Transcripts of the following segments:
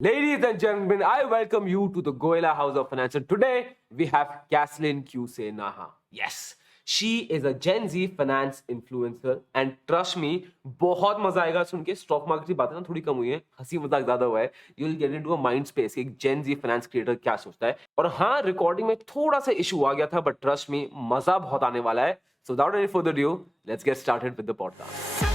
Ladies and gentlemen, I welcome you to the Goela House of Finance. And today we have Caslynn Qusay Naha. Yes, she is a Gen Z finance influencer. And trust me, बहुत मजा आएगा सुन के. Stock market की बातें ना थोड़ी कम हुई है, हंसी मजाक ज्यादा हुआ है. You will get into a mind space कि एक जेन जी फाइनेंस क्रिएटर क्या सोचता है. और हाँ, रिकॉर्डिंग में थोड़ा सा इशू आ गया था, बट ट्रस्ट मी, मजा बहुत आने वाला है. So without any further ado, let's get started with the podcast.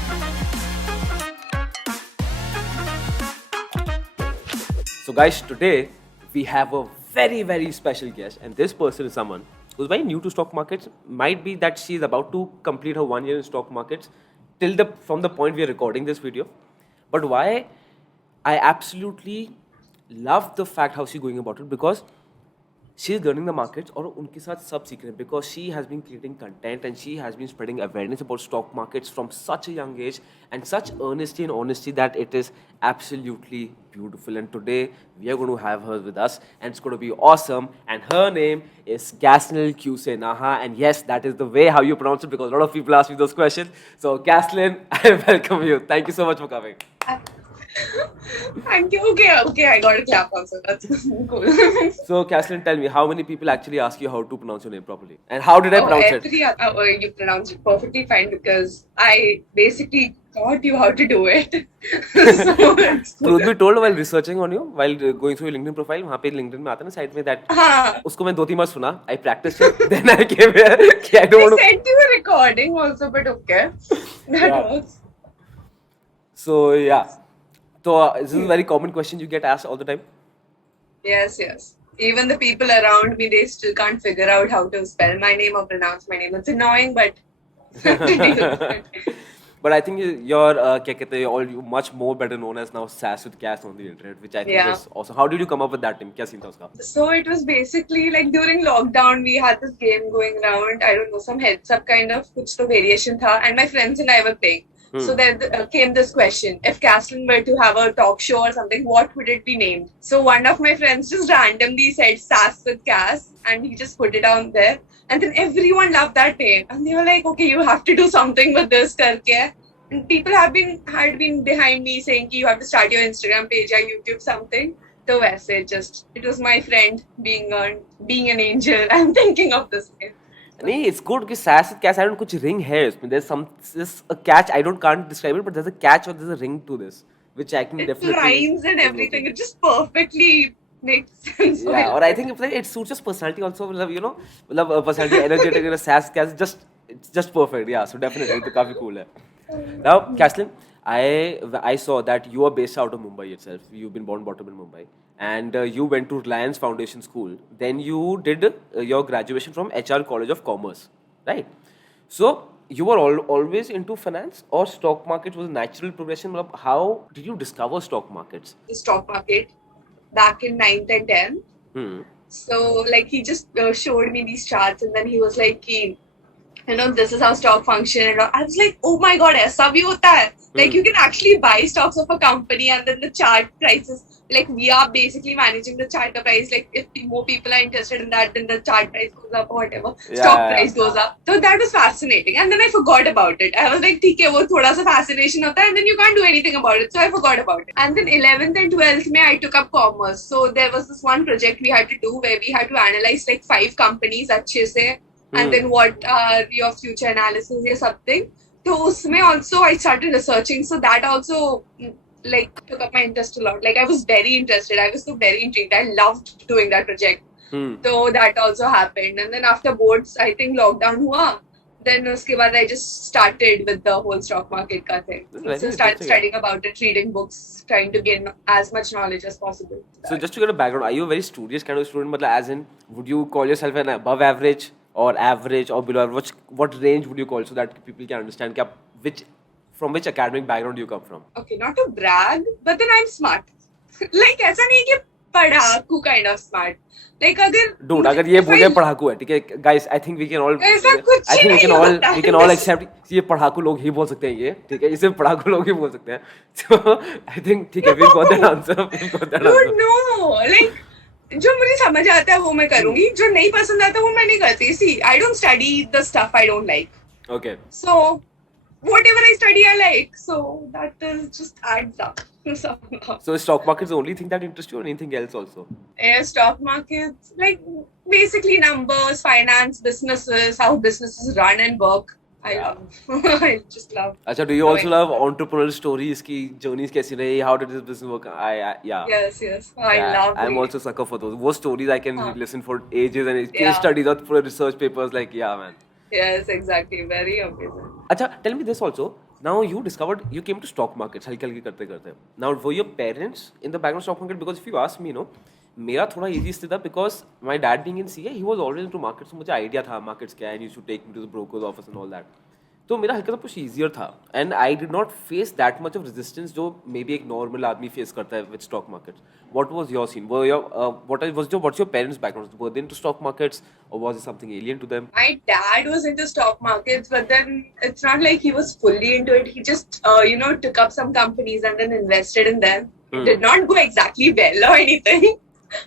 So guys, today we have a very special guest, and this person is someone who's very new to stock markets. Might be that she is about to complete her 1 year in stock markets till the from the point we are recording this video. But why I absolutely love the fact how she's going about it, because she is learning the markets और उनके साथ सब सीख रहे हैं, because she has been creating content and she has been spreading awareness about stock markets from such a young age and such earnesty and honesty that it is absolutely beautiful. And today we are going to have her with us, and it's going to be awesome. And her name is Caslynn Qusay Naha, and yes, that is the way how you pronounce it, because a lot of people ask me those questions. So Caslynn, I welcome you. Thank you so much for coming. Thank you. Okay, I got a clap also. That's cool. So, Caslynn, tell me, how many people actually ask you how to pronounce your name properly? And how did I pronounce it? You pronounced it perfectly fine because I basically taught you how to do it. So it's cool. Truth be told, while researching on you, while going through your LinkedIn profile, वहाँ पे LinkedIn में आता है ना side में that. हाँ. उसको मैं 2-3 बार सुना. I practiced it. Then I came here. I don't want I sent you a recording also, but okay, that Yeah. works. So yeah. So this is a very common question you get asked all the time. Yes. Even the people around me, they still can't figure out how to spell my name or pronounce my name. It's annoying, but. But I think you're क्या कहते हैं, all much more better known as now Sass with Cass on the internet, which I think Yeah. is awesome. How did you come up with that name? क्या scene था उसका? So it was basically like during lockdown, we had this game going around. I don't know, some heads up kind of, कुछ तो variation था, and my friends and I were playing. So then came this question: if Caslynn were to have a talk show or something, what would it be named? So one of my friends just randomly said Sass with Cass, and he just put it down there. And then everyone loved that name, and they were like, "Okay, you have to do something with this, karke." And people had been behind me saying, "You have to start your Instagram page or YouTube something." So वैसे it was my friend being an angel. I'm thinking of this name. नहीं, it's good कि sass with cash, I don't कुछ ring है इसमें. There's a catch. I can't describe it, but there's a catch or there's a ring to this, which I can It definitely. rhymes and everything. It just perfectly makes sense. Yeah, or I think it suits his personality also. Personality energetic and a sass cash, it's just perfect. Yeah, so definitely it's काफी cool है. Now, Caslynn, I saw that you are based out of Mumbai itself. You've been born bottom in Mumbai, and you went to Reliance Foundation School. Then you did your graduation from HR College of Commerce, right? So you were always into finance, or stock market was a natural progression? मतलब, how did you discover stock markets? The stock market back in 9th and 10th. So like he just showed me these charts, and then he was like, this is how stock function. And I was like, oh my god, ऐसा भी होता है. Like you can actually buy stocks of a company, and then the chart prices, like we are basically managing the chart price. Like if more people are interested in that, then the chart price goes up or whatever. Stock price goes up. So that was fascinating. And then I forgot about it. I was like, ठीक है, वो थोड़ा सा fascination होता है, and then you can't do anything about it. So I forgot about it. And then 11th and 12th में I took up commerce. So there was this one project we had to do where we had to analyze like 5 companies अच्छे से. And then what are your future analysis or something. So usme also I started researching. So that also like took up my interest a lot. Like I was very interested. I was so very intrigued. I loved doing that project. So that also happened. And then after boards, I think lockdown hua. Then uske baad I just started with the whole stock market ka thing. So started studying about it, reading books, trying to gain as much knowledge as possible. So just to get a background, are you a very studious kind of student? Matlab, as in, would you call yourself an above average or average or below average? What range would you call, so that people can understand from which academic background you come from? Okay, not to brag, but then I'm smart. Like ऐसा नहीं कि पढ़ाकू kind of smart. Like अगर ये बोले पढ़ाकू है, ठीक है guys, I think we can all accept ये पढ़ाकू लोग ही बोल सकते हैं, ये ठीक है, इसे पढ़ाकू लोग ही बोल सकते हैं. So I think ठीक है, we've got that answer. No, like जो मुझे समझ आता है वो मैं करूंगी, जो नहीं पसंद आता वो मैं नहीं करती. See, I don't study the stuff I don't like. Okay. So whatever I study, I like. So that is just adds up somehow. So stock market is the only thing that interests you, or anything else also? Yeah, stock markets, like basically numbers, finance, businesses, how businesses run and work. I Yeah. love. I just love Acha, do you also knowing love about. entrepreneurial stories? Ki journeys kaisi rahi? How did this business work? Yeah. Yes, yes. I Yeah, love I'm reading. also sucker for those. Those stories I can Huh. listen for ages, and case Yeah. studies or for research papers. Like, yeah, man. Yes, exactly. Very amazing. Acha, tell me this also. Now you discovered you came to stock markets हल्के हल्के करते करते. Now were your parents in the background stock market? Because if you ask me, मेरा थोड़ा easy स्थित था because my dad being in CA, he was always into markets. So मुझे idea था markets क्या है, and he used to take me to the broker's office and all that. तो मेरा हल्का सा कुछ ईजियर था and I did not face that much of resistance जो मे बी एक नॉर्मल आदमी फेस करता है with stock markets. What was your scene? Were your what's your parents background? Were they into stock markets और was it something alien to them? My dad was into stock markets, but then it's not like he was fully into it. He just, took up some companies and then invested in them. It did not go exactly well or anything.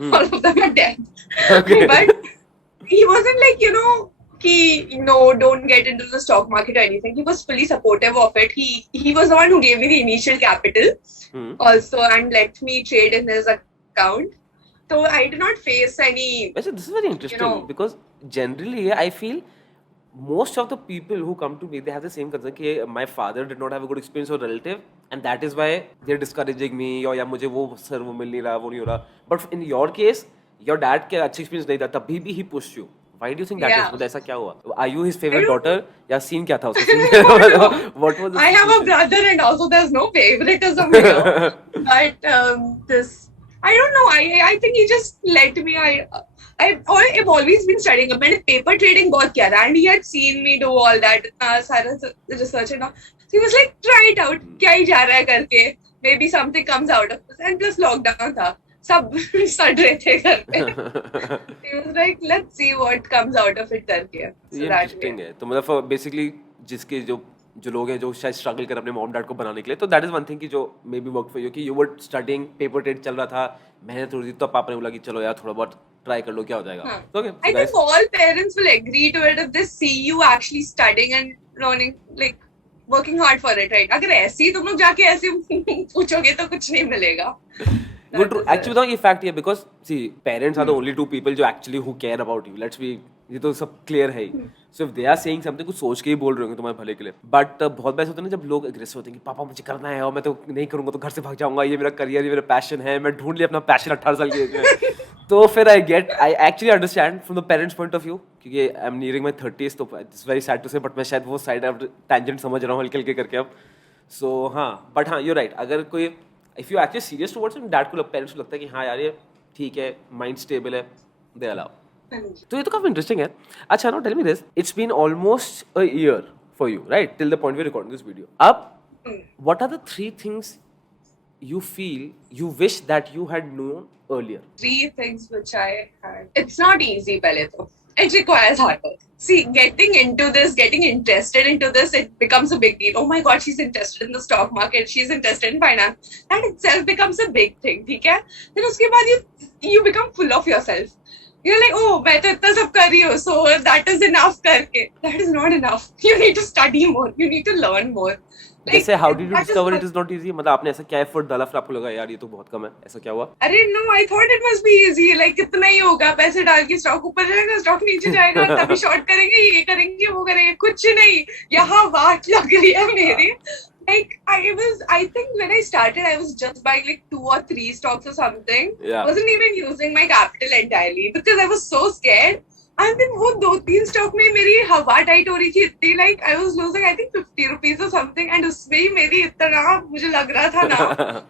All of them are dead. Okay. But he wasn't like, don't get into the stock market or anything. He was fully supportive of it. He was the one who gave me the initial capital also and let me trade in his account. So I did not face any, Actually, this is very interesting because generally I feel most of the people who come to me, they have the same concern कि my father did not have a good experience or relative and that is why they're discouraging me or या मुझे वो sir वो मिल नहीं रहा वो नहीं हो रहा. But in your case, your dad के अच्छे experience नहीं था तभी भी he pushed you. Why do you think that is? मतलब ऐसा क्या हुआ? Are you his favorite daughter? या scene क्या था उसका? No. What was the I have a situation? brother and also there's no favoritism here. But this, I don't know. I think he just let me. I've always been studying. मैंने paper trading बहुत किया था and he had seen me do all that. सारा research and all. So he was like, try it out. क्या ही जा रहा है करके. Maybe something comes out of this. And plus lockdown था. सब सड़ रहे थे घर पे. He was like, let's see what comes out of it करके. So ये that इंटरेस्टिंग way. है. तो मतलब बेसिकली जिसके जो लोग हैं जो शायद स्ट्रगल कर अपने मॉम डैड को बनाने के लिए, तो दैट इज वन थिंग कि जो maybe work for you कि you were studying, paper trade चल रहा था, मेहनत हो रही थी, तो पापा ने बोला कि चलो यार थोड़ा बहुत ट्राई कर लो क्या हो जाएगा. Okay I think all parents will agree to it if they see you actually studying and learning, like working hard for it, right? अगर ऐसे ही तुम लोग जाके ऐसे पूछोगे तो कुछ नहीं मिलेगा. एक्चुअली बताऊं ये फैक्ट है because see parents are the only two people जो actually who care about you. Let's be, ये तो सब क्लियर है ही. So if they are saying something, कुछ सोच के ही बोल रहे होंगे तुम्हारे भले के लिए. बट बहुत बार होता है ना जब लोग एग्रेसिव होते हैं कि पापा मुझे करना है और मैं तो नहीं करूंगा तो घर से भाग जाऊंगा, ये मेरा करियर, ये मेरा पैशन है, मैं ढूंढ लिया अपना पैशन 18 साल की एज में. तो फिर I actually understand from the parents point of view क्योंकि I am nearing my 30s, तो it's very sad to say, but मैं शायद वो साइड टैंजेंट समझ रहा हूँ हल्के हल्के करके अब. सो हाँ, बट हाँ, यू राइट. अगर कोई if you actually serious towards it, dad को पेरेंट्स को लगता है कि हाँ यार ये ठीक है, माइंड स्टेबल है, दे अलाउ. तो ये तो काफी इंटरेस्टिंग है. अच्छा, now tell me this, it's been almost a year for you, right, till the point we recording this video. अब what are the 3 things you feel you wish that you had known earlier? 3 things which I had. It's not easy, pehle to. It requires hard work. See, getting into this, getting interested into this, it becomes a big deal. Oh my God, she's interested in the stock market. She's interested in finance. That itself becomes a big thing. ठीक है? Then उसके बाद you become full of yourself. You're like, oh, मैं तो इतना सब कर रही हूँ, so that is enough करके. That is not enough. You need to study more. You need to learn more. जैसे how did you discover it is not easy? मतलब आपने ऐसा क्या एफर्ट डाला फिर आपको लगा यार ये तो बहुत कम है, ऐसा क्या हुआ? अरे no, I thought it must be easy. Like कितना ही होगा, पैसे डाल के स्टॉक ऊपर जाएगा, स्टॉक नीचे जाएगा, तभी शॉर्ट करेंगे, ये करेंगे, वो करेंगे. कुछ नहीं, यहाँ वाट लग रही है मेरी. Like I think when I started, I was just buying like 2 or 3 stocks or something. Yeah. Wasn't even using my capital entirely because I was so scared. And then वो 2-3 स्टॉक में मेरी हवा टाइट हो रही थी इतनी, like I was losing I think 50 rupees और something, and उसमें ही मेरी इतना मुझे लग रहा था ना.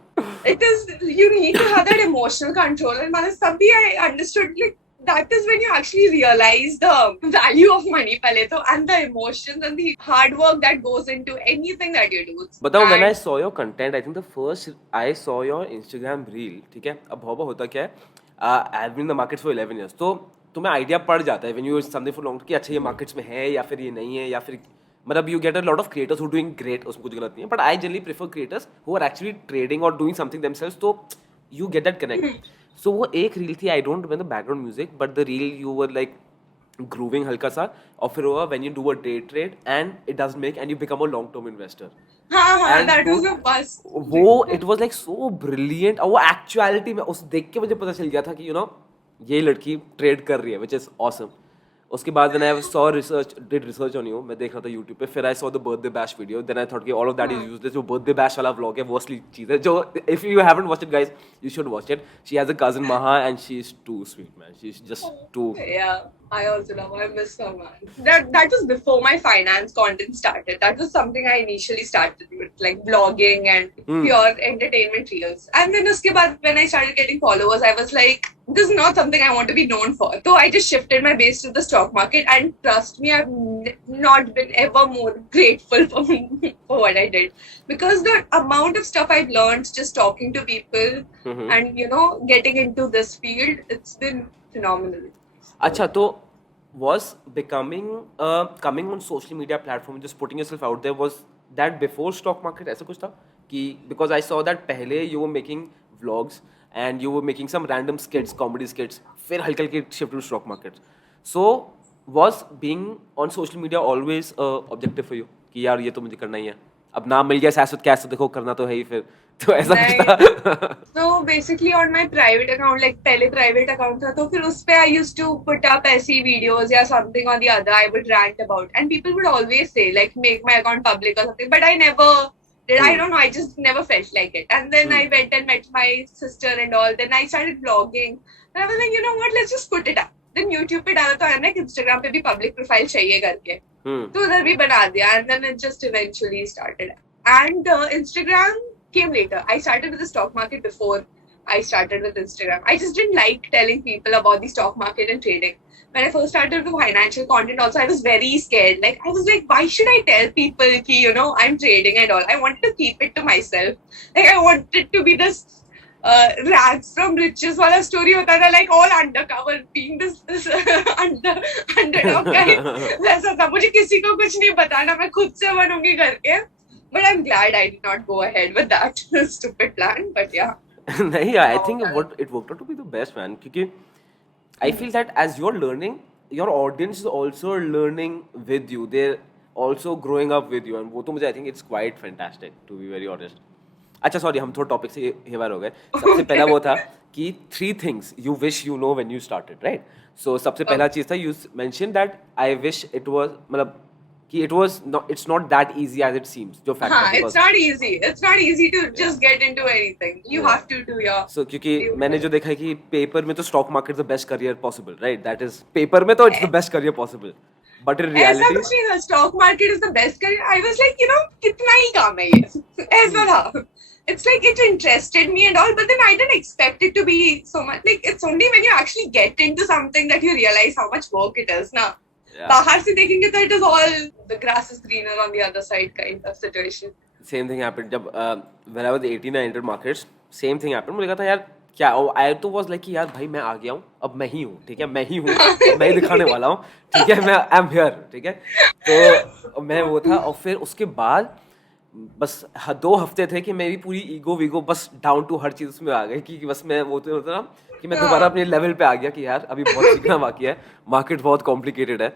It is, you need to have that emotional control, and मतलब तभी I understood like that is when you actually realize the value of money pehle to, and the emotions and the hard work that goes into anything that you do. बताओ, when I saw your content, I think the first I saw your Instagram reel, ठीक है. अब बहुत होता क्या है, I have been in the market for 11 years, तो तुम्हें आइडिया पड़ जाता है when you something for long कि अच्छा ये मार्केट्स में है या फिर ये नहीं है, या फिर मतलब you get a lot of creators who doing great, उसमें कुछ गलत नहीं है, but I generally prefer creators who are actually trading और डूइंग समथिंग देमसेल्व्स, तो you get that connect. So वो एक रील थी, I don't remember the background music, but the reel you were like grooving हल्का सा, और फिर हुआ when you do a day trade and it doesn't make and you become a long term investor. हाँ, and that was a bust. वो it was like so brilliant, और वो actuality में उस देख के मुझे पता चल गया था कि ये लड़की ट्रेड कर रही है, विच इज ऑसम. उसके बाद when I saw research did research on you, मैं देख रहा था यूट्यूब पे, फिर I saw the birthday bash video, then I thought कि all of that is useless. जो बर्थडे बैश वाला व्लॉग है वो असली चीज है, जो if you haven't watched it guys you should watch it. She has a cousin Maha and she is too sweet man, she is just to. Yeah, I also love. I miss her, man. That was before my finance content started. That was something I initially started with, like blogging and pure entertainment reels. And then uske baad, when I started getting followers, I was like, this is not something I want to be known for. So I just shifted my base to the stock market, and trust me, I've not been ever more grateful for what I did, because the amount of stuff I've learned just talking to people and getting into this field, it's been phenomenal. अच्छा, तो was coming on social media platform, just putting yourself out there, was that before stock market? ऐसा कुछ था कि because I saw that पहले you were making vlogs and you were making some random skits, comedy skits, फिर हल्के हल्के shift to stock market. So was being on social media always a objective for you कि यार ये तो मुझे करना ही है, अब नाम मिल गया शाश्वत कैसे, देखो करना तो है ही फिर, तो ऐसा कुछ था? So basically on my private account, like पहले private account था, तो फिर उस पे I used to put up ऐसी videos या something or the other I would rant about, and people would always say like make my account public or something, but I never did. I don't know, I just never felt like it. And then I went and met my sister and all, then I started vlogging, and I was like, you know what, let's just put it up. Then YouTube पे डाला तो है ना कि Instagram पे भी public profile चाहिए करके, तो उधर भी बना दिया, and then it just eventually started. And Instagram came later. I started with the stock market before I started with Instagram. I just didn't like telling people about the stock market and trading. When I first started with financial content also, I was very scared. Like, I was like, why should I tell people ki, I'm trading and all? I wanted to keep it to myself. Like, I wanted to be this rags from riches wala story hota tha, like all undercover, being this underdog guy. वैसा था, मुझे किसी को कुछ नहीं बताना, मैं खुद से बनूंगी करके. But I'm glad I did not go ahead with that stupid plan. But yeah. नहीं, I think it worked out to be the best, man. क्योंकि I feel that as you're learning, your audience is also learning with you. They're also growing up with you, and वो तो मुझे I think it's quite fantastic, to be very honest. अच्छा, sorry, हम थोड़ा topic से हेवर हो गए. सबसे पहला वो था कि 3 things you wish you know when you started, right? So सबसे पहला चीज था, you mentioned that I wish it was, मतलब कि it's not that easy as it seems, जो fact है. It's not easy. It's not easy to just get into anything. You have to do your. So क्योंकि मैंने जो देखा है कि पेपर में तो stock market is the best career possible, right? That is, paper में तो it's the best career possible. But in reality, ऐसा कुछ नहीं था, stock market is the best career. I was like, कितना ही काम है ये, ऐसा था. It's like it interested me and all, but then I didn't expect it to be so much. Like, it's only when you actually get into something that you realize how much work it is. Na, बाहर से देखेंगे तो it is all the grass is greener on the other side kind of situation. Same thing happened जब when I was 18 I entered markets. Same thing happened. मुझे कहा था यार क्या, I तो was like कि यार भाई मैं आ गया हूँ, अब मैं ही हूँ, ठीक है, मैं ही हूँ, मैं ही दिखाने वाला हूँ, ठीक है, मैं I'm here, ठीक है. तो मैं वो था, और फिर उसके बाद बस 2 हफ्ते थे कि मेरी पूरी ईगो वीगो बस डाउन टू हर चीज उसमें आ गई कि बस मैं वो तो होता ना कि मैं दोबारा अपने लेवल पे आ गया कि यार अभी बहुत सीखना बाकी है, मार्केट बहुत कॉम्प्लिकेटेड है.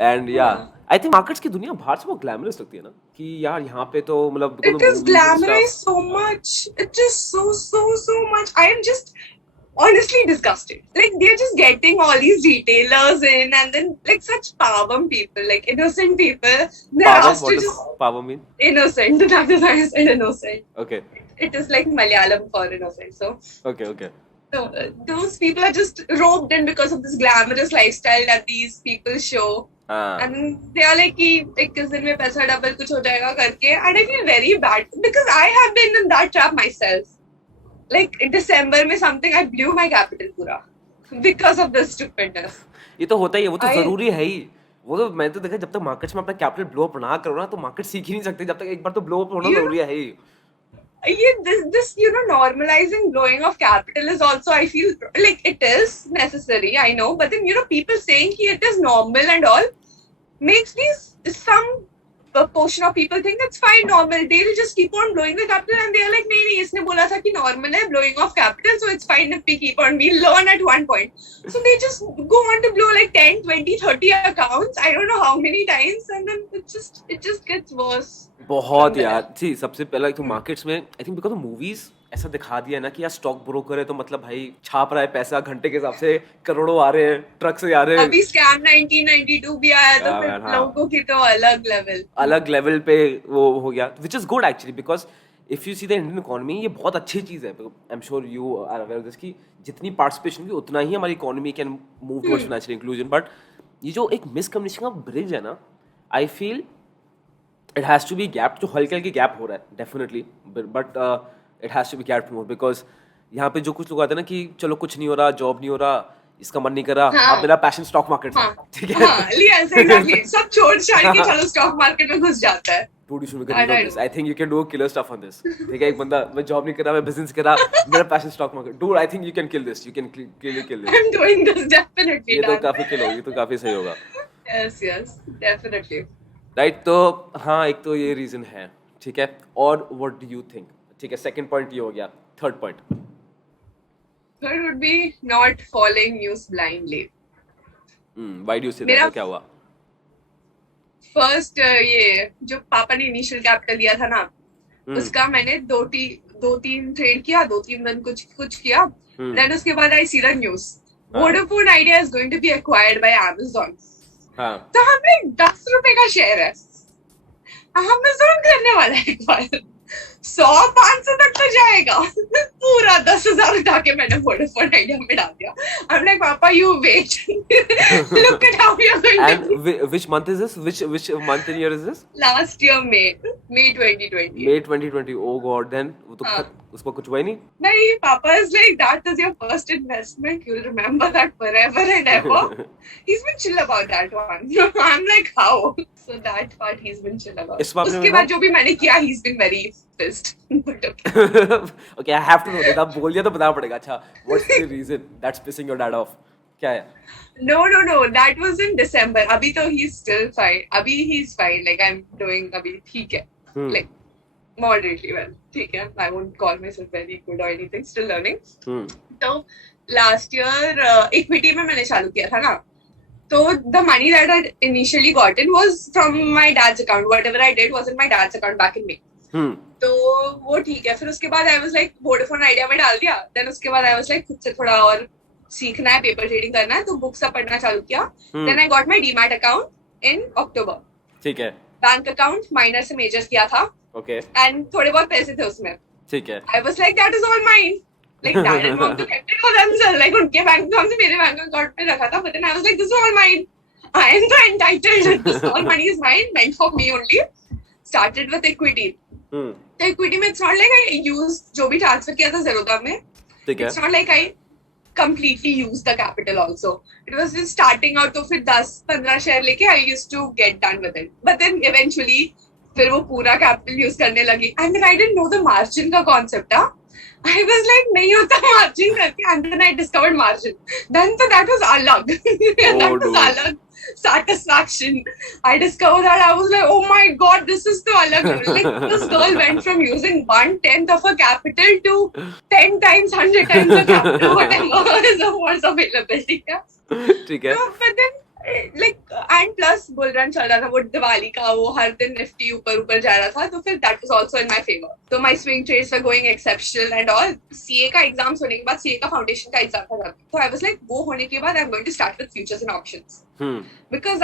एंड या आई थिंक मार्केट्स की दुनिया बाहर से बहुत ग्लैमरस लगती है ना कि यार यहाँ पे तो मतलब it is glamorous so much. It is so much. I am just honestly disgusted. Like, they're just getting all these retailers in, and then like such pavam people, like innocent people, they're asked to just pavam mean innocent. That is why I said innocent. Okay. It is like Malayalam for innocent. So okay. So those people are just roped in because of this glamorous lifestyle that these people show. And they are like कि 21 दिन में पैसा double कुछ हो जाएगा करके, and I feel very bad because I have been in that trap myself. Like in December में something I blew my capital पूरा because of this stupidness. ये तो होता ही है, वो तो जरूरी है ही. वो तो मैं तो देखा जब तक मार्केट्स में अपना कैपिटल ब्लो अप ना करो ना तो मार्केट सीख ही नहीं सकते, जब तक एक बार तो ब्लो अप होना जरूरी है ही. This normalizing blowing of capital is also, I feel like it is necessary, I know, but then people saying it is normal and all makes me some a portion of people think that's fine, normal. They'll just keep on blowing the capital, and they're like, नहीं नहीं, इसने बोला था कि normal है blowing of capital, so it's fine if we keep on. We learn at one point, so they just go on to blow like 10, 20, 30 accounts. I don't know how many times, and then it just gets worse. बहुत यार, see सबसे पहला तो markets में I think because movies ऐसा दिखा दिया ना कि यार स्टॉक ब्रोकर है तो मतलब भाई छाप रहा है पैसा घंटे के हिसाब से, करोड़ों आ रहे हैं, ट्रक से आ रहे हैं. अभी स्कैम 1992 भी आया तो फिर लोगों की तो अलग लेवल पे वो हो गया, which is good actually because if you see the Indian economy, ये बहुत अच्छी चीज है. I am sure you are aware of this कि जितनी पार्टिसिपेशन होगी उतना ही हमारी economy can move towards financial inclusion. But ये जो एक मिसकम्युनिकेशन का ब्रिज है ना, I feel it has to be gapped. जो हल्के हल्के गैप हो रहा है definitely, but it has to be gapped more because यहाँ पे जो कुछ लोग आते हैं ना कि चलो कुछ नहीं हो रहा, जॉब नहीं हो रहा, इसका मन नहीं कर रहा, अब मेरा पैशन स्टॉक मार्केट है, ठीक है? yes, exactly. सब छोड़ छाड़ के चलो स्टॉक मार्केट में घुस जाता है. Dude, you should be getting on this. I think you can do killer stuff on this. ठीक है, एक बंदा मैं जॉब नहीं कर रहा, मैं बिजनेस कर रहा, मेरा passion stock market. Dude, I think you can kill this. You can clearly kill this. I'm doing this definitely. ये तो काफी kill होगी, तो काफी सही होगा. Yes, definitely. राइट, तो हाँ एक तो ये रीजन है, ठीक है. और व्हाट डू यू थिंक? ठीक है, सेकंड पॉइंट ये हो गया. Third point would be not following news blindly. Why do you say that? क्या हुआ? फर्स्ट ये जो पापा ने इनिशियल कैपिटल लिया था ना, उसका मैंने दो तीन ट्रेड किया, 2-3 दिन कुछ किया. देन उसके बाद I see the news Vodafone Idea is going to be acquired by Amazon. तो हमें 10 रुपए का शेयर है, Amazon करने वाला है एक्वायर. 100-500 तक तो जाएगा. पूरा 10,000 उठा के मैंने वोडाफोन आइडिया में डाल दिया. I'm like, Papa, you wait. Look at how we are going. And which month is this? Which month and year is this? Last year, May 2020. May 2020. Oh God, then वो तो उसको कुछ हुआ ही नहीं. नहीं, Papa is like, that is your first investment. You'll remember that forever and ever. He's been chill about that one. I'm like, how? So that part he's been chill about. उसके बाद जो भी मैंने किया, he's been very pissed. But okay, I have to know that. आप बोल दिया तो बताना पड़ेगा. अच्छा, what's the reason that's pissing your dad off? क्या है? No. That was in December. अभी तो he's still fine. अभी he's fine. Like I'm doing अभी ठीक है. Like moderately well. ठीक है. I won't call myself very good or anything. Still learning. तो last year equity में मैंने चालू किया था ना. So the money that I initially gotten was from my dad's account. Whatever I did was in my dad's account back in May. तो वो ठीक है. फिर उसके बाद I was like Vodafone idea में डाल दिया. Then उसके बाद I was like खुद से थोड़ा और सीखना है, पेपर ट्रेडिंग करना है, तो बुक्स सब पढ़ना चालू किया. Then I got my demat account in October. ठीक है. बैंक अकाउंट माइनर से मेजर किया था. Okay. And थोड़े बहुत पैसे थे उसमें. ठीक है. I was like that is all mine. Like dad and mom kept it for themselves. Like उनके बैंक अकाउंट से मेरे बैंक अकाउंट में रखा था. But then I was like, this is all mine. I am the entitled. This all money is mine, meant for me only. Started with equity. तो equity में it's not like I use जो भी transfer किया था Zerodha में. ठीक है. It's not like I completely use the capital also. It was just starting out. तो फिर 10-15 शेयर लेके I used to get done with it. But then eventually फिर वो पूरा capital use करने लगी. And then I didn't know the margin का concept था. I was like, नहीं होता margin करके, and then I discovered margin. Then so that was अलग. That was अलग satisfaction. I discovered that. I was like, oh my God, this is the अलग. Like this girl went from using 1/10 of her capital to 10 times, 100 times the capital, whatever is the what's available. ठीक है. But then like and plus bull run चल रहा था, वो दिवाली का, वो हर दिन निफ्टी ऊपर जा रहा था, तो फिर that was also in my favor. So my swing trades were going exceptional and all. CA का एग्जाम्स होने के बाद CA का फाउंडेशन का एग्जाम था, तो I was like वो होने के बाद I'm going to start with futures and options. Because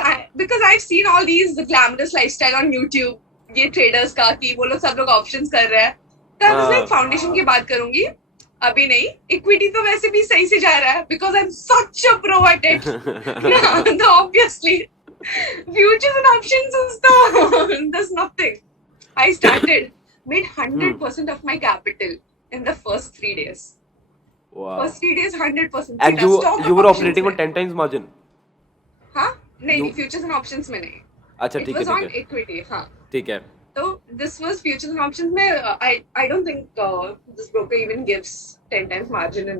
I've seen all these glamorous lifestyle on YouTube, ये traders का कि वो लोग सब लोग options कर रहे हैं, तो I was like फाउंडेशन की बात करूंगी, अभी नहीं. इक्विटी तो वैसे भी सही से जा रहा है because I'm such a pro at it. तो obviously futures and options is there's nothing. I started, made 100% of my capital in the first 3 days. Wow. First 3 days 100%. And you were operating on 10 times margin. हाँ नहीं, futures and options में नहीं. अच्छा ठीक है. It was on equity. हाँ ठीक है. So this was futures and options में I don't think this broker even gives 10 times margin in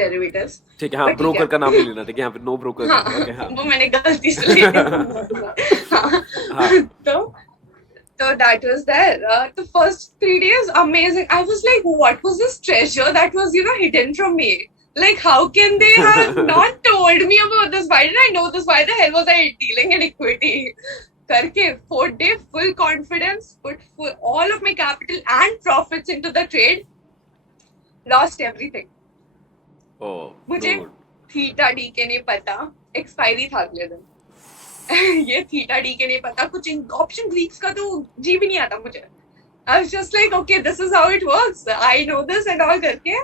derivatives. ठीक है. हाँ, ब्रोकर का नाम नहीं लेना. ठीक है, यहाँ पे नो ब्रोकर. हाँ, वो मैंने गलती से ले लिया. तो So that was there. The first 3 days, amazing. I was like, what was this treasure that was, hidden from me? Like, how can they have not told me about this? Why did I know this? Why the hell was I dealing in equity? Karke, 4th day, full confidence, put all of my capital and profits into the trade, lost everything. Oh, मुझे dude. Theta D के नहीं पता, expiry था अगले दिन. ये theta D के नहीं पता, कुछ ऑप्शन ग्रीक्स का तो जी भी नहीं आता मुझे. I was just like, okay, this is how it works. I know this and all करके,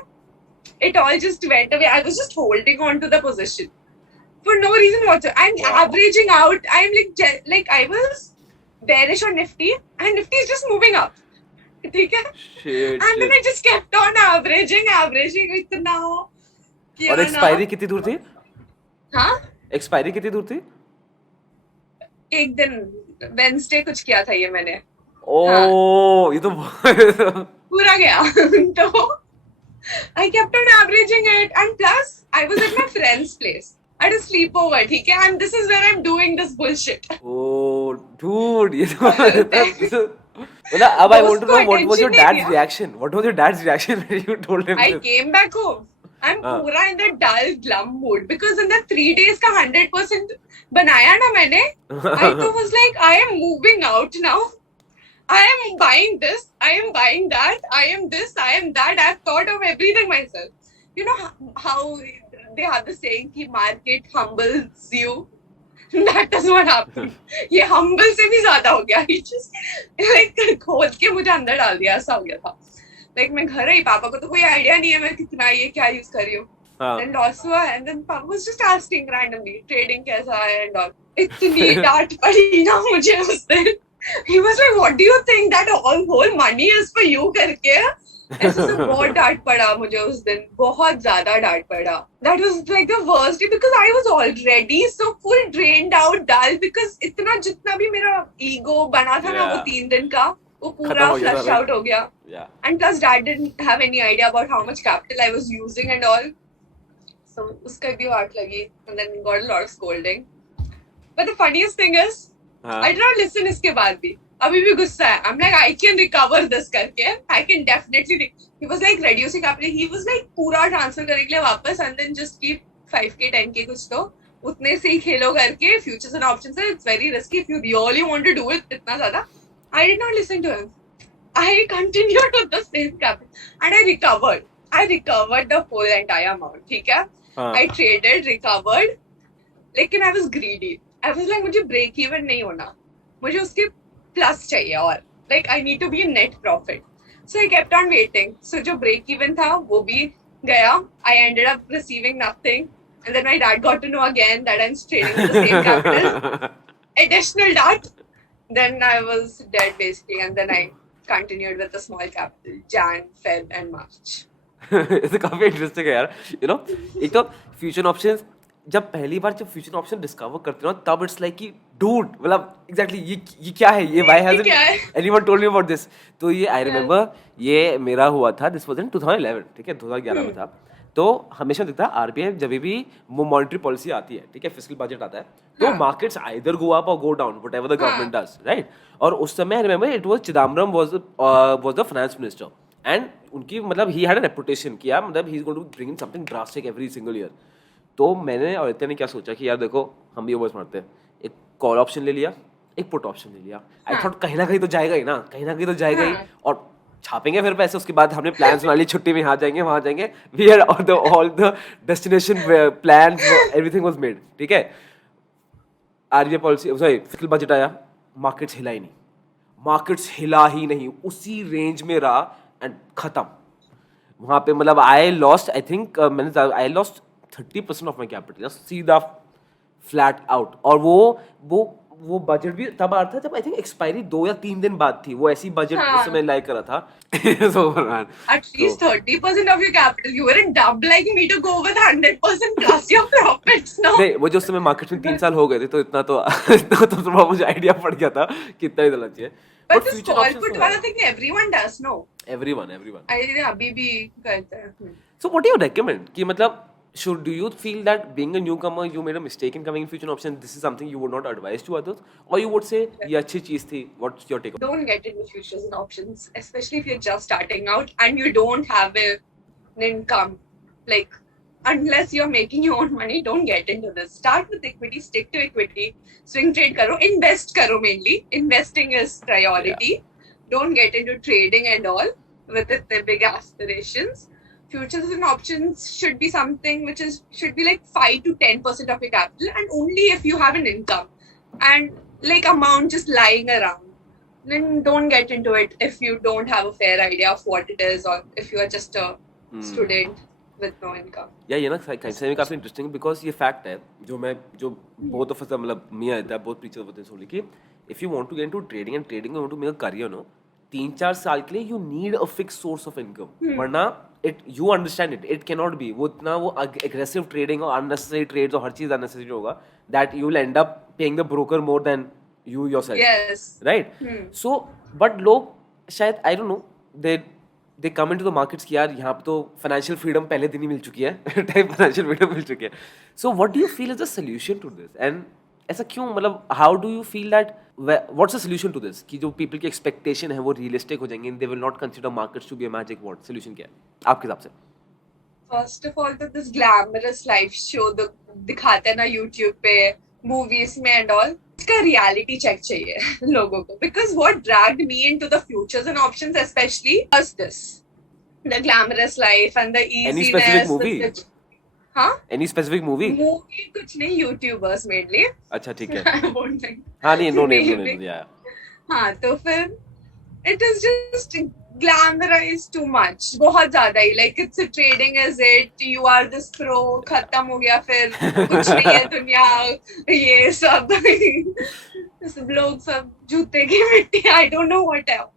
it all just went away. I was just holding on to the position for no reason whatsoever. I'm averaging out. I'm like I was bearish on Nifty and Nifty is just moving up. ठीक है? Shit. And then I just kept on averaging इतना हो. और expiry कितनी दूर थी? हाँ? Expiry कितनी दूर थी? एक दिन वेंसडे कुछ किया था ये मैंने. ओह, ये तो पूरा गया. तो I kept on averaging it, and plus I was at my friend's place. I had a sleepover, ठीक है? And this is where I'm doing this bullshit. Oh, dude, ये तो मतलब अब I want to know what was your dad's reaction? What was your dad's reaction when you told him I this? came back home. I'm पूरा in the dull glum mood because in the 3 days का 100% बनाया ना मैंने. I was like, I am moving out now. I am buying this. I am buying that. I am this. I am that. I've thought of everything myself. You know how they have the saying कि market humbles you. That is what happened. ये humble से भी ज़्यादा हो गया. He just like खोद के मुझे अंदर डाल दिया, ऐसा हो गया था. Like मैं घर आई, पापा को तो कोई आइडिया नहीं है मैं कितना ये क्या यूज कर रही हूँ. And also, and then Papa was just asking randomly, trading कैसा है and all. इतनी डांट पड़ी ना मुझे उस दिन. He was like, what do you think that whole money is for you करके. ऐसे से बहुत डांट पड़ा मुझे उस दिन, बहुत ज्यादा डांट पड़ा. That was like the worst day because I was already so full drained out, dull because इतना जितना भी मेरा ego बना था ना वो 3 दिन का वो पूरा flush out हो गया. And plus dad didn't have any idea about how much capital I was using and all. So उसका भी वाट लगी and then got a lot of scolding. But the funniest thing is, I did not listen इसके बाद भी. अभी भी गुस्सा है. I'm like, I can recover this करके. I can definitely. He was like reducing capital. He was like पूरा transfer करने के लिए वापस and then just keep 5k 10k कुछ तो उतने से ही खेलो करके. Futures and options है. It's very risky if you really want to do it इतना ज़्यादा. I did not listen to him. I continued with the same capital and I recovered. I recovered the whole entire amount. ठीक है? I traded, recovered. लेकिन I was greedy. I was like मुझे break even नहीं होना. मुझे उसके plus चाहिए और like I need to be in net profit. So I kept on waiting. So जो break even था वो भी गया. I ended up receiving nothing. And then my dad got to know again that I'm trading with the same capital. Additional dart. Then I was dead basically. And then I continued with the small capital. Jan, Feb and March. ये काफी interesting है यार. You know, एक तो future options जब पहली बार जब future option discover करते हो तब इट्स लाइक कि डूड मतलब एग्जैक्टली ये क्या है ये why hasn't anyone told me about this. तो ये आई रिमेंबर ये मेरा हुआ था. This was in 2011. ठीक है 2011 में था. तो हमेशा दिखता है आरबीआई जब भी वो मॉनेटरी पॉलिसी आती है ठीक है फिस्कल बजट आता है तो markets either go up or go down whatever the government does right. और उस समय I remember it was Chidambaram was the finance minister and उनकी मतलब ही हैड अ रेपुटेशन किया मतलब ही is going to bring in something drastic every single year. तो मैंने और इतने ने क्या सोचा कि यार देखो हम भी ओवर्स मारते हैं. एक कॉल ऑप्शन ले लिया एक पुट ऑप्शन ले लिया. आई थॉट कहीं ना कहीं तो जाएगा ही ना कहीं ना कहीं तो जाएगा ही और छापेंगे फिर पैसे. उसके बाद हमने प्लान्स बना लिए छुट्टी में यहाँ जाएंगे वहाँ जाएंगे. We had all the destination plan everything was made. ठीक है RBI policy sorry fiscal budget आया मार्केट्स हिला ही नहीं. मार्केट्स हिला ही नहीं उसी रेंज में रहा एंड खत्म. वहाँ पे मतलब आई लॉस्ट आई थिंक मैंने I lost 30% of my capital सीधा फ्लैट आउट. और वो बजट भी तब आ रहा था जब आई थिंक एक्सपायरी 2 या 3 दिन बाद थी. वो ऐसी बजट उस समय लाइक करा था. At least 30% of your capital. You weren't dubbed like me to go with 100% plus your profits, no? नहीं वो जो समय मार्केट में 3 साल हो गए थे तो इतना तो थोड़ा मुझे आइडिया पड़ गया था कितना ही डालना चाहिए. But this call put वाला thing everyone does, no? Everyone. अभी भी करते हैं. So what do you recommend कि मतलब should do you feel that being a newcomer you made a mistake in coming in future option, this is something you would not advise to others, or you would say ye achhi cheez thi? What's your take on Don't get into futures and options, especially if you're just starting out and you don't have an income. Like, unless you're making your own money, don't get into this. Start with equity, stick to equity, swing trade karo, invest karo mainly. Investing is priority. Don't get into trading and all with the big aspirations. Futures and options should be something which should be like 5 to 10% of your capital, and only if you have an income and like amount just lying around. Then don't get into it if you don't have a fair idea of what it is, or if you are just a student with no income. Yeah, ये ना सही में काफी interesting, because ये fact है जो both of us मतलब मी आता है बोथ टीचर्स होते हैं सोली कि if you want to get into trading and trading you want to make a career no 3-4 साल के लिए you need a fix source of income, वरना it you understand it can not be वो इतना वो aggressive trading और unnecessary trades और हर चीज अननेसेसरी होगा that you will end up paying the broker more than you yourself. Yes. Right? So, but लोग शायद I don't know, they come into the markets कि यार यहाँ पे तो financial freedom पहले दिन ही मिल चुकी है, टाइप financial freedom मिल चुकी है. So what do you feel is the solution to this? And ऐसा क्यों, मतलब how do you feel that what's the solution to this? कि जो people की expectation है वो realistic हो जाएंगे and they will not consider markets to be a magic word. Solution क्या है आपके हिसाब से? First of all, तो this glamorous life show दिखाते हैं ना YouTube पे, movies में and all. इसका reality check चाहिए लोगों को, because what dragged me into the futures and options especially was this, the glamorous life and the easiness. Any specific movie? हाँ? Any specific movie? Movie कुछ नहीं, YouTubers mainly. अच्छा ठीक है. I won't think. हाँ नहीं, no name, yeah. हाँ तो फिर it is just glamorized too much, बहुत ज़्यादा ही, like it's a trading is it, you are this pro, खत्म हो गया फिर कुछ नहीं है दुनिया, ये सब लोग सब जूते की मिट्टी, I don't know what else,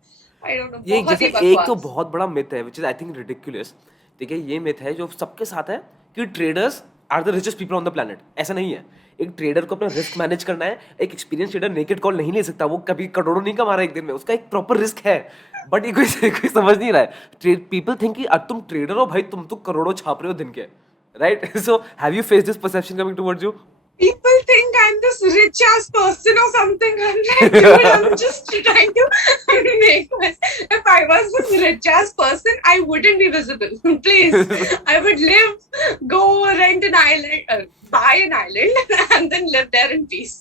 I don't know. ये जैसे एक तो बहुत बड़ा मिथ है which is I think ridiculous, ठीक है, ये मिथ है जो सबके साथ है कि traders are the richest people on the planet. ऐसा नहीं है. एक ट्रेडर को अपना रिस्क मैनेज करना है. एक एक्सपीरियंस ट्रेडर नेकेड कॉल नहीं ले सकता, वो कभी करोड़ों नहीं कमा रहा है एक दिन में, उसका एक प्रॉपर रिस्क है. बट ये कोई समझ नहीं रहा है. पीपल थिंक कि तुम ट्रेडर हो भाई, तुम तो करोड़ों छाप रहे हो दिन के, right? So have you faced this perception coming towards you? People think I'm this rich ass person or something. I'm like, dude, I'm just trying to make if I was this rich ass person, I wouldn't be visible. Please, I would go rent an island, buy an island, and then live there in peace.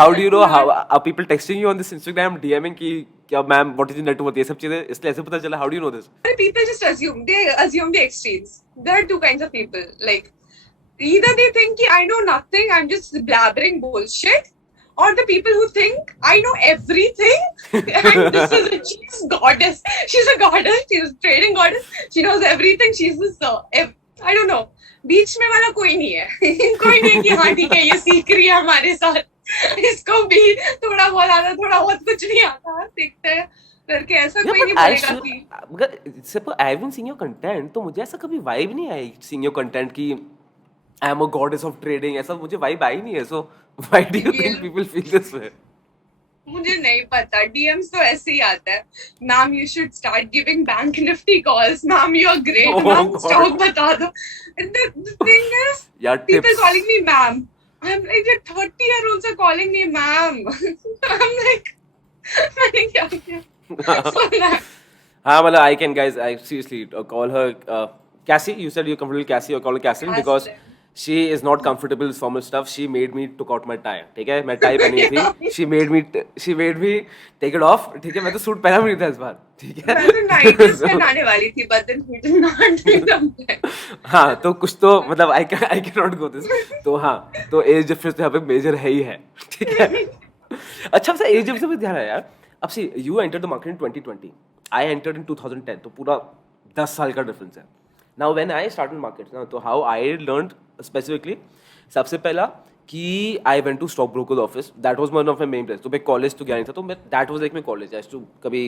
How do you know? How are people texting you on this Instagram, DMing कि क्या ma'am what is your net worth, ये सब चीजें इसलिए ऐसे पता चला? How do you know this? People just assume. They assume the extremes. There are two kinds of people. Like, either they think I know nothing, I'm just blabbering bullshit, or the people who think I know everything and this is she's goddess. She's a goddess. She's a trading goddess. She knows everything. She's this I don't know. बीच में वाला कोई नहीं है. कोई नहीं कि हाँ ठीक है ये सीख रही है हमारे साथ. इसको भी थोड़ा बहुत आता, थोड़ा बहुत कुछ नहीं आता. सीखते हैं करके ऐसा कोई नहीं बोलेगा कि. मगर I haven't seen your content, तो मुझे ऐसा कभी vibe नहीं आई seeing your content कि I am a goddess of trading, ऐसा मुझे vibe आई नहीं है. So why do you think people feel this way? मुझे नहीं पता. DMs तो ऐसे ही आता है. Ma'am you should start giving bank nifty calls. Ma'am you are great. Ma'am stock बता दो. The thing is, people calling me ma'am. I'm like, the 30-year-olds are calling me ma'am. I'm like, मैंने क्या किया? हाँ मतलब I can guys, I seriously call her Cassie. You said you're comfortable with Cassie, or call her Caslynn because she is not comfortable with formal stuff. She made me took out my tie. ठीक है, मैं tie पहनी थी. She made me take it off. ठीक है, मैं तो suit पहना भी नहीं था इस बार. ठीक है. मैं तो नाइटीज पहनाने वाली थी, but then we did not do something. हाँ तो कुछ तो मतलब I cannot go this. तो हाँ तो एज डिफरेंस तो यहाँ पे मेजर है ही है. ठीक है. अच्छा सा एज डिफरेंस भी ध्यान है यार. अब see, you entered the market in 2020. I entered in 2010. तो पूरा 10 साल का डिफरेंस है. Now when I started markets, तो how I learned specifically, सबसे पहला कि I went to stock broker's office. That was one of my main places. तो मैं कॉलेज तो गया नहीं था, तो मैं that was like my college. I used to कभी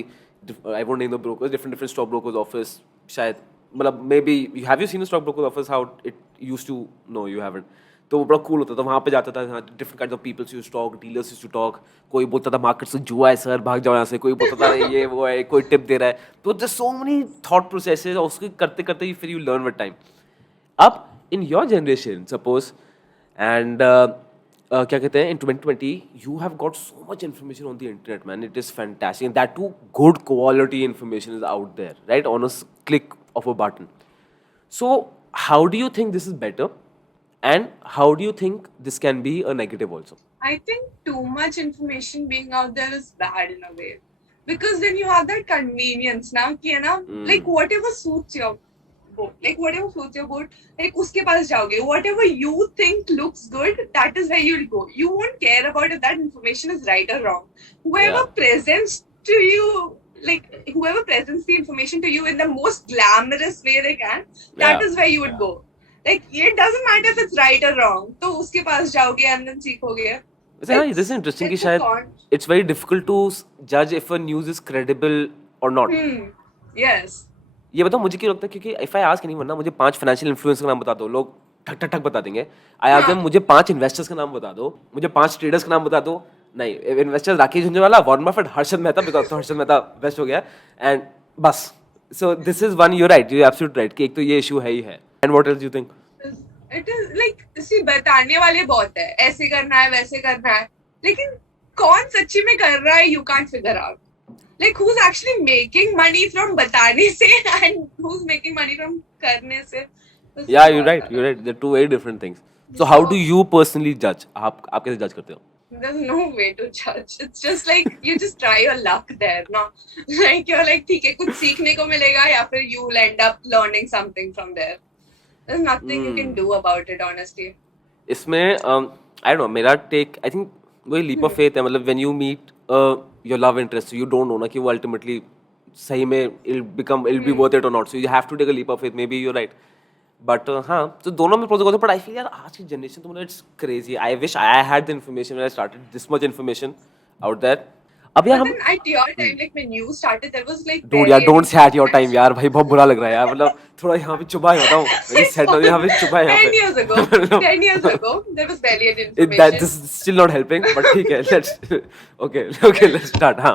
I won't name the brokers, different stock brokers office. शायद मतलब maybe have you seen the stock broker's office how it used to? No, you haven't. तो वो बड़ा cool होता था. वहाँ पे जाता था, different kind of peoples used to talk, dealers used to talk. कोई बोलता था मार्केट से जुआ है सर, भाग जाओ यहाँ से. कोई बोलता था ये वो है, कोई टिप दे रहा है. तो just so many thought processes, और उसके करते करते ही फिर यू लर्न विद टाइम. अब in your generation, suppose, and क्या कहते हैं, in 2020, you have got so much information on the internet, man. It is fantastic, and that too, good quality information is out there, right, on a click of a button. So, how do you think this is better, and how do you think this can be a negative also? I think too much information being out there is bad in a way. Because then you have that convenience now, कि है ना, like whatever suits your boat, like उसके पास जाओगे, whatever you think looks good, that is where you'll go. You won't care about if that information is right or wrong. Whoever presents to you, like whoever presents the information to you in the most glamorous way they can, that is where you would go. Like it doesn't matter if it's right or wrong. तो उसके पास जाओगे and then सीखोगे. This is interesting कि शायद it's very difficult to judge if a news is credible or not. Yes. ये बताओ मुझे क्यों लगता है, क्योंकि if I ask anyone ना, मुझे 5 फाइनेंशियल इन्फ्लुएंसर का नाम बता दो, लोग ठक ठक ठक बता देंगे. I ask them, मुझे 5 इन्वेस्टर्स का नाम बता दो, मुझे 5 ट्रेडर्स का नाम बता दो. नहीं, investors Rakesh Jhunjhunwala, Warren Buffett, Harshad Mehta, because तो हर्षद मेहता बेस्ट हो गया, एंड बस. So this is one, you're right, you're absolutely right कि एक तो ये इशू है ही है. And what else do you think? It is like, see, बताने वाले बहुत है, ऐसे करना है, वैसे करना है, लेकिन कौन सच्ची में कर रहा है, you can't figure out. Like who's actually making money from बताने से and who's making money from करने से. Yeah, you're right. They're two very different things. So how do you personally judge? आप कैसे judge करते हो? There's no way to judge. It's just like you just try your luck there, no? Like you're like, ठीक है, कुछ सीखने को मिलेगा या फिर you'll end up learning something from there. There's nothing you can do about it, honestly. इसमें I don't know, मेरा take, I think वही leap of faith है, मतलब when you meet your love interest, so you don't know ना कि वो ultimately सही में it'll be worth it or not, so you have to take a leap of faith. Maybe you're right, but हाँ, so दोनों में pros and cons, but I feel यार आज की generation तो मतलब it's crazy. I wish I had the information when I started, this much information out there. अब यार हम at your time, like when you started, there was like dude यार don't say at your time यार, भाई बहुत बुरा लग रहा है यार, मतलब थोड़ा यहाँ पे चुपा है, बताऊँ मेरी सेट यहाँ पे चुपा है यहाँ पे. 10 years ago there was barely any information. That this is still not helping, but ठीक है, let's okay let's start. हाँ.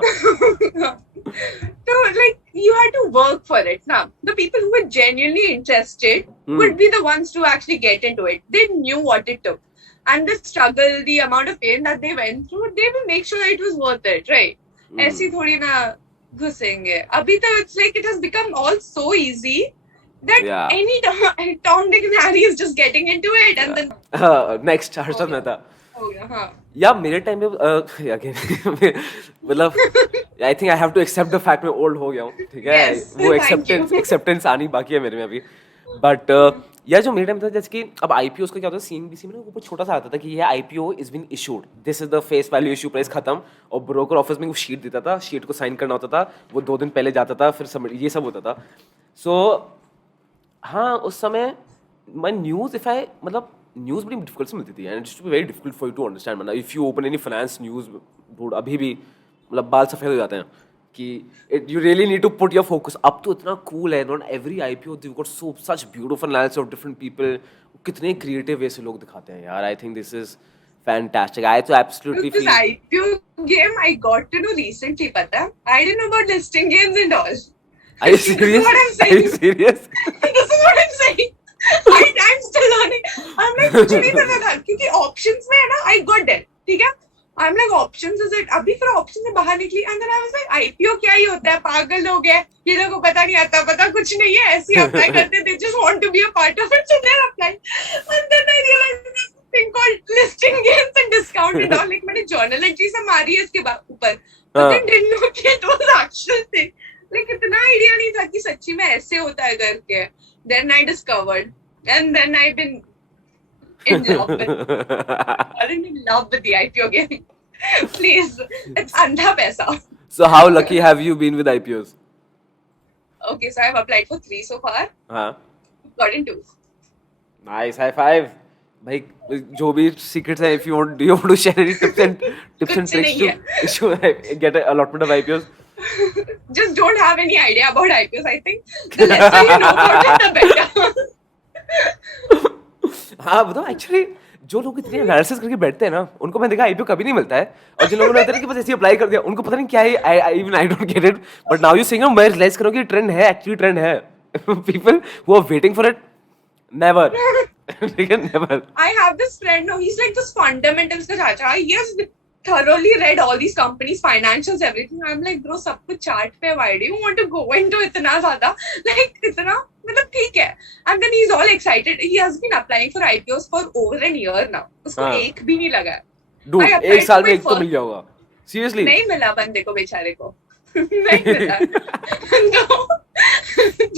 So like you had to work for it. Now the people who were genuinely interested would be the ones to actually get into it. They knew what it took. And the struggle, the amount of pain that they went through, they will make sure it was worth it, right? ऐसी थोड़ी ना घुसेंगे. अभी तो it's like it has become all so easy that any Tom, Dick and Harry is just getting into it and then. Next, Harshad Mehta. हो गया, हाँ. या मेरे टाइम पे again मतलब I think I have to accept the fact मैं old हो गया हूँ, ठीक है? वो acceptance आनी बाकी है मेरे में अभी. But यार जो मेरे टाइम था, जैसे कि अब IPOs का क्या होता है, CNBC में ऊपर छोटा सा आता था कि ये IPO is been issued, this is the face value issue, price खत्म, और ब्रोकर ऑफिस में वो शीट देता था, शीट को साइन करना होता था, वो 2 दिन पहले जाता था, फिर सबमिट, ये सब होता था. सो हाँ, उस समय मैं न्यूज़ मतलब न्यूज़ बड़ी डिफिकल्ट से मिलती थी, and it's very difficult for you to understand. मतलब if you open any finance news, अभी भी मतलब बाल सफ़ेद हो जाते हैं कि you really need to put your focus. अब तो इतना cool है, not every IPO they've got such beautiful analysis of different people. कितने creative way से लोग दिखाते हैं यार. I think this is fantastic. I तो absolutely feel. This IPO game I got to know recently, पता? I didn't know about listing games and all. Are you serious? Are you serious? This is what I'm saying. I'm still learning. I'm like कुछ नहीं पता था क्योंकि options में है ना, I got that, ठीक है? I'm like options is it? अभी फिर options से बाहर निकली and then I was like IPO क्या ही होता है, पागल हो गए, ये लोगों को पता नहीं आता, पता कुछ नहीं है, ऐसे अप्लाई करते, they just want to be a part of it, so they're applying. And then I realized this thing called listing games and discount and all. Like मैंने journal entry से मारी है इसके ऊपर, but then didn't know कि it was actual thing. Like इतना idea नहीं था कि सच्ची में ऐसे होता है करके. Then I discovered, and then I've been in love with the IPO game. Please, it's andha paisa. So how lucky have you been with IPOs? Okay, so I've applied for 3 so far. Gotten 2. Nice, high five. भाई जो भी secrets है, if you want to share any tips and tricks to get an allotment of IPOs? Just don't have any idea about IPOs. I think the lesser you know about it, the better. हाँ बताओ, actually जो लोग इतने analysis करके बैठते हैं ना, उनको मैंने देखा आईपीओ कभी नहीं मिलता है, और जिन लोगों ने कि बस ऐसे अप्लाई कर दिया, उनको पता नहीं क्या है. I don't get it, but now you saying, मैं रियलाइज करूँ कि ट्रेंड है, एक्चुअली ट्रेंड है. People who are waiting for it, never. Never. I have this friend, no, he's like this fundamentals ka chacha. He has thoroughly read all these companies, financials, everything. I'm like, bro, सब कुछ chart पे. Why do you want to go into इतना ज़्यादा? Like इतना मतलब ठीक है. And then he's all excited. He has been applying for IPOs for over a year now. उसको एक भी नहीं लगा. Dude, एक साल में एक तो मिल जाएगा. Seriously? नहीं मिला बंदे को बेचारे को. नहीं मिला.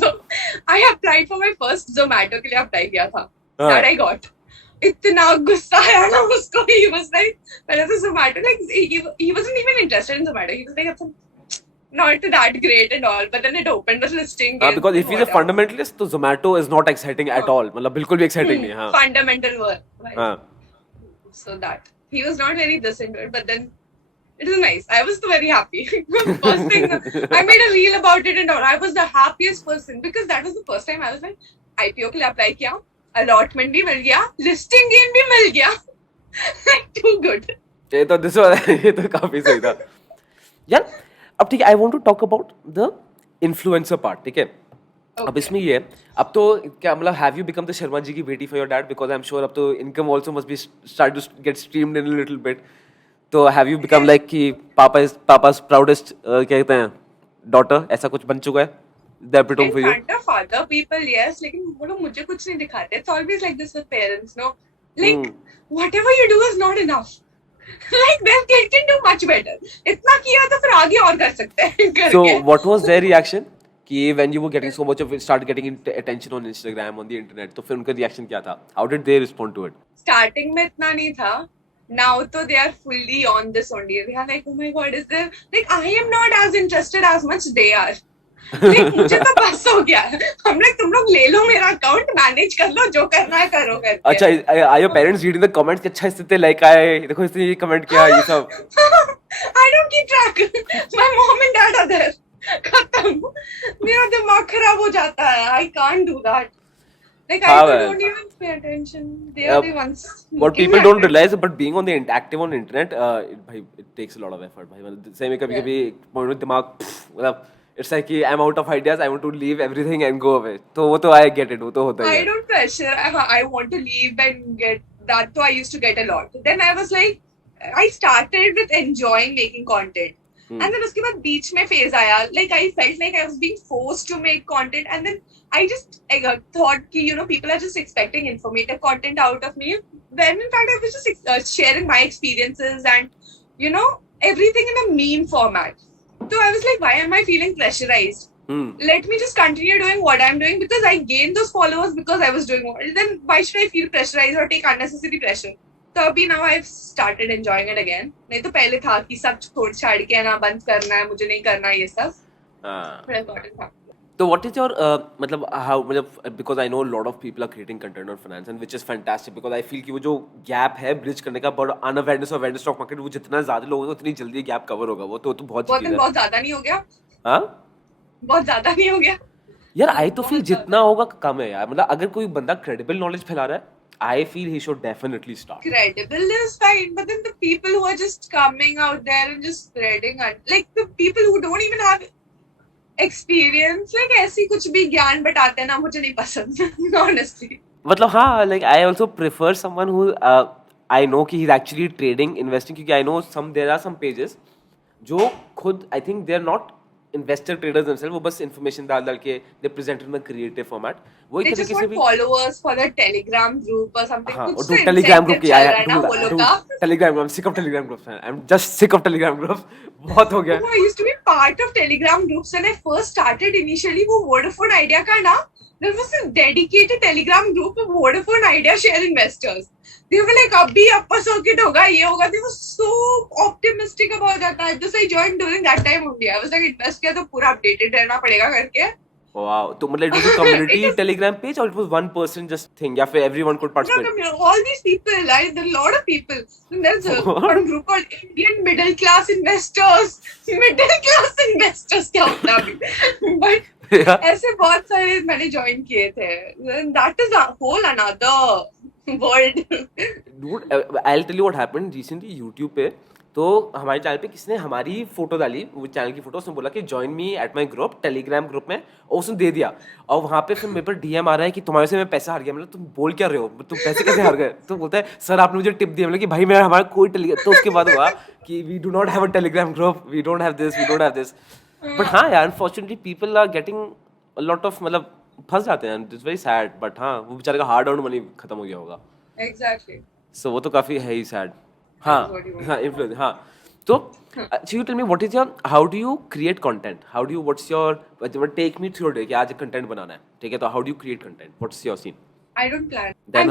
तो I applied for my first Zomato के लिए apply किया था. That I got. इतना गुस्सा आया ना उसको. He was like, पहले तो Zomato, like he wasn't even interested in Zomato. He was like, it's not that great and all. But then it opened the listing. Because if he's a fundamentalist, तो Zomato is not exciting at all. मतलब बिल्कुल भी exciting नहीं. हाँ. Fundamental work. हाँ. So that he was not very this into it, but then it was nice. I was very happy. First thing, I made a reel about it and all. I was the happiest person because that was the first time I was like, IPO के लिए apply किया, allotment भी मिल गया, listing gain भी मिल गया. Like too good. ये तो काफी सही था. यार, अब ठीक है. I want to talk about the influencer part. ठीक है. अब इसमें ये अब तो क्या मतलब have you become the Sharma ji की बेटी for your dad because I'm sure अब तो income also must be start to get streamed in a little bit. तो have you become like कि papa's proudest क्या कहते हैं daughter ऐसा कुछ बन चुका है? The epitome for you. In front of other people, yes, लेकिन वो लोग मुझे कुछ नहीं दिखाते. It's always like this with parents, no? Like whatever you do is not enough. Like they can do much better. इतना किया तो फिर आगे और कर सकते हैं. So what was their reaction? कि when you were getting so much of start getting attention on Instagram on the internet, तो फिर उनका reaction क्या था? How did they respond to it? Starting में इतना नहीं था. Now तो they are fully on this only. They are like, oh my god, is there like I am not as interested as much they are. Like मुझे तो बस हो गया. हम लोग तुम लोग ले लो मेरा अकाउंट मैनेज कर लो जो करना है करो करके. अच्छा, are your parents reading the comments कि अच्छा इससे like आए देखो इसने ये कमेंट किया ये सब. I don't keep track. My mom and dad are there. खत्म. मेरा दिमाग खराब हो जाता है. I can't do that. Like I don't even pay attention. They are the ones. What people don't realize, but being on the active on the internet, it takes a lot of effort. भाई सही में कभी point में दिमाग मतलब it's like I'm out of ideas. I want to leave everything and go away. तो वो तो I get it. वो तो होता है. I don't pressure. I want to leave and get that. So I used to get a lot. Then I was like, I started with enjoying making content. And then उसके बाद बीच में phase आया. Like I felt like I was being forced to make content. And then I just thought कि people are just expecting informative content out of me. When in fact I was just sharing my experiences and everything in a meme format. So I was like, why am I feeling pressurized? Let me just continue doing what I'm doing because I gained those followers because I was doing more. Then why should I feel pressurized or take unnecessary pressure? तो अभी now I've started enjoying it again. नहीं तो पहले था कि सब छोड़ छाड़ के ना बंद करना है मुझे नहीं करना ये सब. बड़ा important था. So what is your मतलब how मतलब because I know a lot of people are creating content on finance and which is fantastic because I feel कि वो जो gap है bridge करने का but unawareness of awareness stock market वो जितना ज़्यादा लोगों को उतनी जल्दी gap cover होगा वो तो बहुत चीज़ है. बहुत ज़्यादा नहीं हो गया. हाँ? बहुत ज़्यादा नहीं हो गया. यार I तो feel जितना होगा कम है यार मतलब अगर कोई बंदा credible knowledge फैला रहा है I feel he should definitely start. Credible is fine, but then the people who are just coming out there and just spreading like the people who don't even have experience, like ऐसी कुछ भी ज्ञान बटाते हैं ना मुझे नहीं पसंद honestly. मतलब हाँ like I also prefer someone who I know कि he's actually trading investing क्योंकि I know there are some pages जो खुद I think they're not investor traders themselves वो बस information डाल के they present in a creative format वो they just want followers for the telegram group or something हाँ कुछ तो telegram group की आया telegram group I'm sick of telegram groups I'm just sick of telegram groups बहुत हो गया. I used to be part of telegram groups when I first started initially वो Vodafone Idea का ना there was a dedicated telegram group of Vodafone Idea share investors. They were like अभी अप्पा circuit होगा ये होगा. They were so optimistic about that time. Just I joined during that time only. I was like invest किया तो पूरा updated रहना पड़ेगा करके. Wow. तो मतलब it was a community telegram page or it was one person just thing या फिर everyone could participate? No, all these people, right? There are a lot of people. And there's one group called Indian middle class investors. Middle class investors क्या होता है? But ऐसे बहुत सारे मैंने join किए थे. That is a whole another world. Dude, I'll tell you what happened recently YouTube पे तो हमारे चैनल पे किसने हमारी फोटो डाली, वो चैनल की फोटो, उसने बोला कि join me at my group, Telegram group में, और उसने दे दिया। और वहाँ पे फिर मेरे पर डीएम आ रहा है कि तुम्हारे से मैं पैसा हार गया। मतलब तुम बोल क्या रहे हो, तुम पैसे कैसे हार गए? तो बोलता है सर आपने मुझे टिप दिया। मतलब कि भाई मेरा हमारा कोई टेलीग्राम, तो उसके बाद हुआ कि we do not have a Telegram group, we don't have this, we don't have this. But हाँ यार, unfortunately people are getting a lot of, मतलब फंस जाते हैं, इट्स वेरी सैड। बट हाँ, वो बेचारे का हार्ड अर्न मनी खत्म हो गया होगा। Exactly. सो वो तो काफी है ही सैड। That हाँ is what you want हाँ, to do. इन्फ्लुएंस, हाँ। तो you tell me what is your, how do you create content, how do you, what's your, take me through your day कि आज कंटेंट बनाना है, ठीक है, तो how do you create content, what's your scene? I don't plan. Then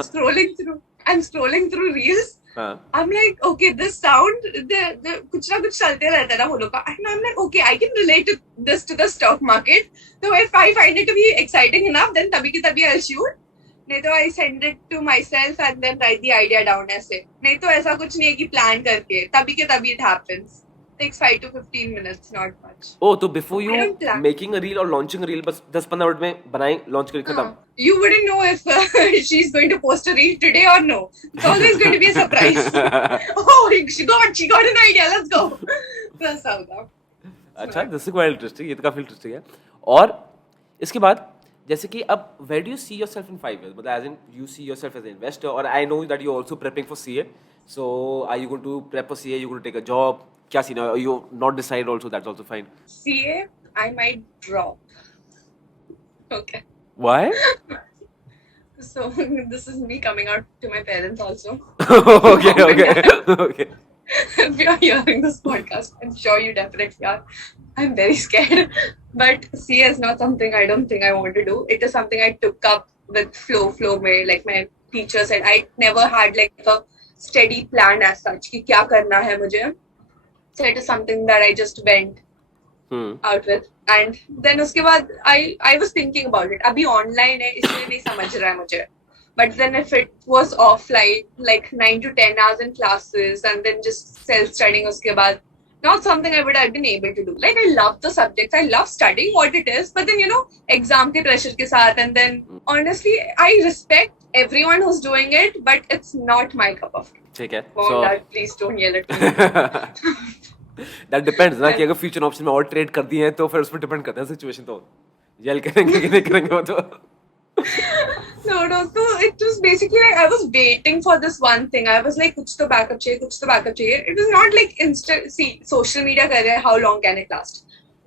I'm scrolling through reels. हाँ I'm like, okay, this sound, the कुछ ना कुछ चलते रहता है ना वो लोग का. And I'm like, okay, I can relate to this to the stock market. So if I find it to be exciting enough, then तभी की तभी I'll shoot. नहीं तो I send it to myself and then write the idea down ऐसे. नहीं तो ऐसा कुछ नहीं है कि plan करके. तभी के तभी it happens. Takes 5 to 15 minutes, not much. ओ, तो before I you don't plan. Making a reel और लॉन्चिंग अ रील, बस 10-15 मिनट में बनाए, लॉन्च करके खत्म? You wouldn't know if she's going to post a reel today or no. It's always going to be a surprise. Oh, she got an idea. Let's go. That's how that. अच्छा, this is quite interesting, ये तो काफी interesting है। और इसके बाद जैसे कि अब where do you see yourself in 5 years, मतलब as in you see yourself as an investor, और I know that you are also prepping for CA, so are you going to prep for CA, you going to take a job, क्या scene है, you not decide also, that's also fine? CA, I might drop. Okay. व्हाई? So this is me coming out to my parents also. Okay. If you're hearing this podcast, I'm sure you definitely are. I'm very scared. But CA is not something I don't think I want to do. It is something I took up with flow में, like my teacher said. I never had like a steady plan as such कि क्या करना है मुझे. So it is something that I just went out with. And then उसके बाद I was thinking about it. अभी online है इसलिए नहीं समझ रहा है मुझे. But then if it was offline, like 9 to 10 hours in classes and then just self-studying उसके बाद, not something I would have been able to do. Like I love the subjects, I love studying what it is, but then exam के pressure के साथ, and then honestly I respect everyone who's doing it, but it's not my cup of tea. ठीक है, Mom, so Dad, please don't yell at me. That depends ना, कि अगर future option में और ट्रेड कर दिए हैं तो फिर उस पर डिपेंड करता है सिचुएशन, तो जेल करेंगे कि नहीं करेंगे वो तो। No. So it was basically like I was waiting for this one thing. I was like, कुछ तो backup चाहिए. It was not like instant. See, social media कर रहे हैं, how long can it last?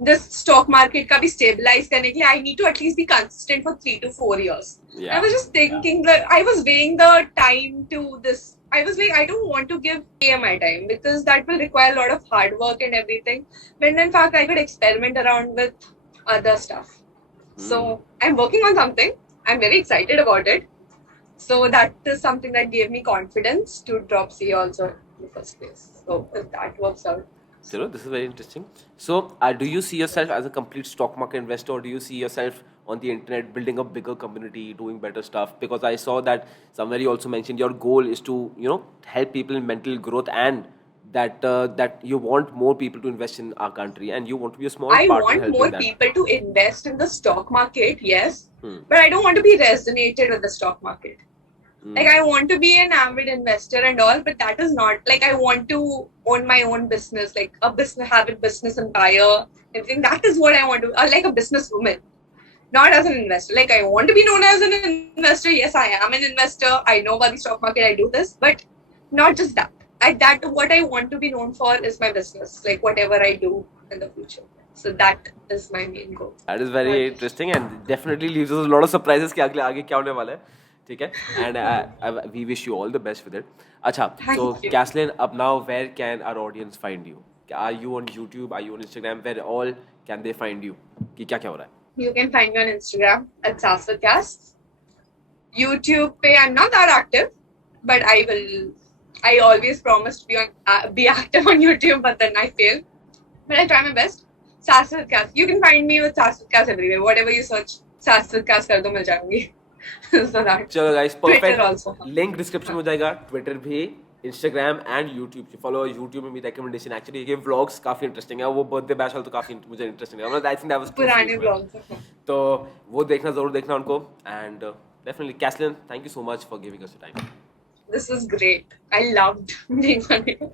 This stock market का भी stabilize करने के लिए, I need to at least be consistent for 3 to 4 years. Yeah. I was just thinking that I was weighing the time to this. I was like, I don't want to give my time because that will require a lot of hard work and everything. When in fact I could experiment around with other stuff. So I'm working on something. I'm very excited about it. So that is something that gave me confidence to drop C also in the first place. So if that works out. This is very interesting. So do you see yourself as a complete stock market investor, or do you see yourself on the internet building a bigger community, doing better stuff? Because I saw that somewhere you also mentioned your goal is to help people in mental growth, and that you want more people to invest in our country, and you want to be a small I part in want helping more that. people to invest in the stock market, yes. But I don't want to be resonated with the stock market. Like I want to be an avid investor and all, but that is not like I want to own my own business, like a business, have a business empire, everything. That is what I want to, like a businesswoman, not as an investor. Like I want to be known as an investor. Yes, I am an investor. I know about the stock market. I do this, but not just that. What I want to be known for is my business, like whatever I do in the future. So that is my main goal. That is very interesting and definitely leaves us a lot of surprises कि आगे क्या होने वाला है, ठीक है? And we wish you all the best with it. अच्छा, so Caslynn, अब now where can our audience find you? Are you on YouTube? Are you on Instagram? Where all can they find you? कि क्या होता है? You can find me on Instagram at Saswatcast. YouTube पे I'm not that active, but I always promise to be active on YouTube, but then I fail. But I try my best. Saswatcast. You can find me with Saswatcast everywhere. Whatever you search, Saswatcast कर दो, मिल जाऊंगी. So that. चलो guys, perfect. Twitter also. Link description में हो जाएगा. Twitter भी, Instagram and YouTube. Follow YouTube में भी recommendation. Actually ये vlogs काफी interesting है. वो birthday bash वाला तो काफी मुझे interesting है. I think that was पुराने vlogs. तो वो जरूर देखना उनको. And definitely Caslynn, thank you so much for giving us your time. This was great. I loved being on here.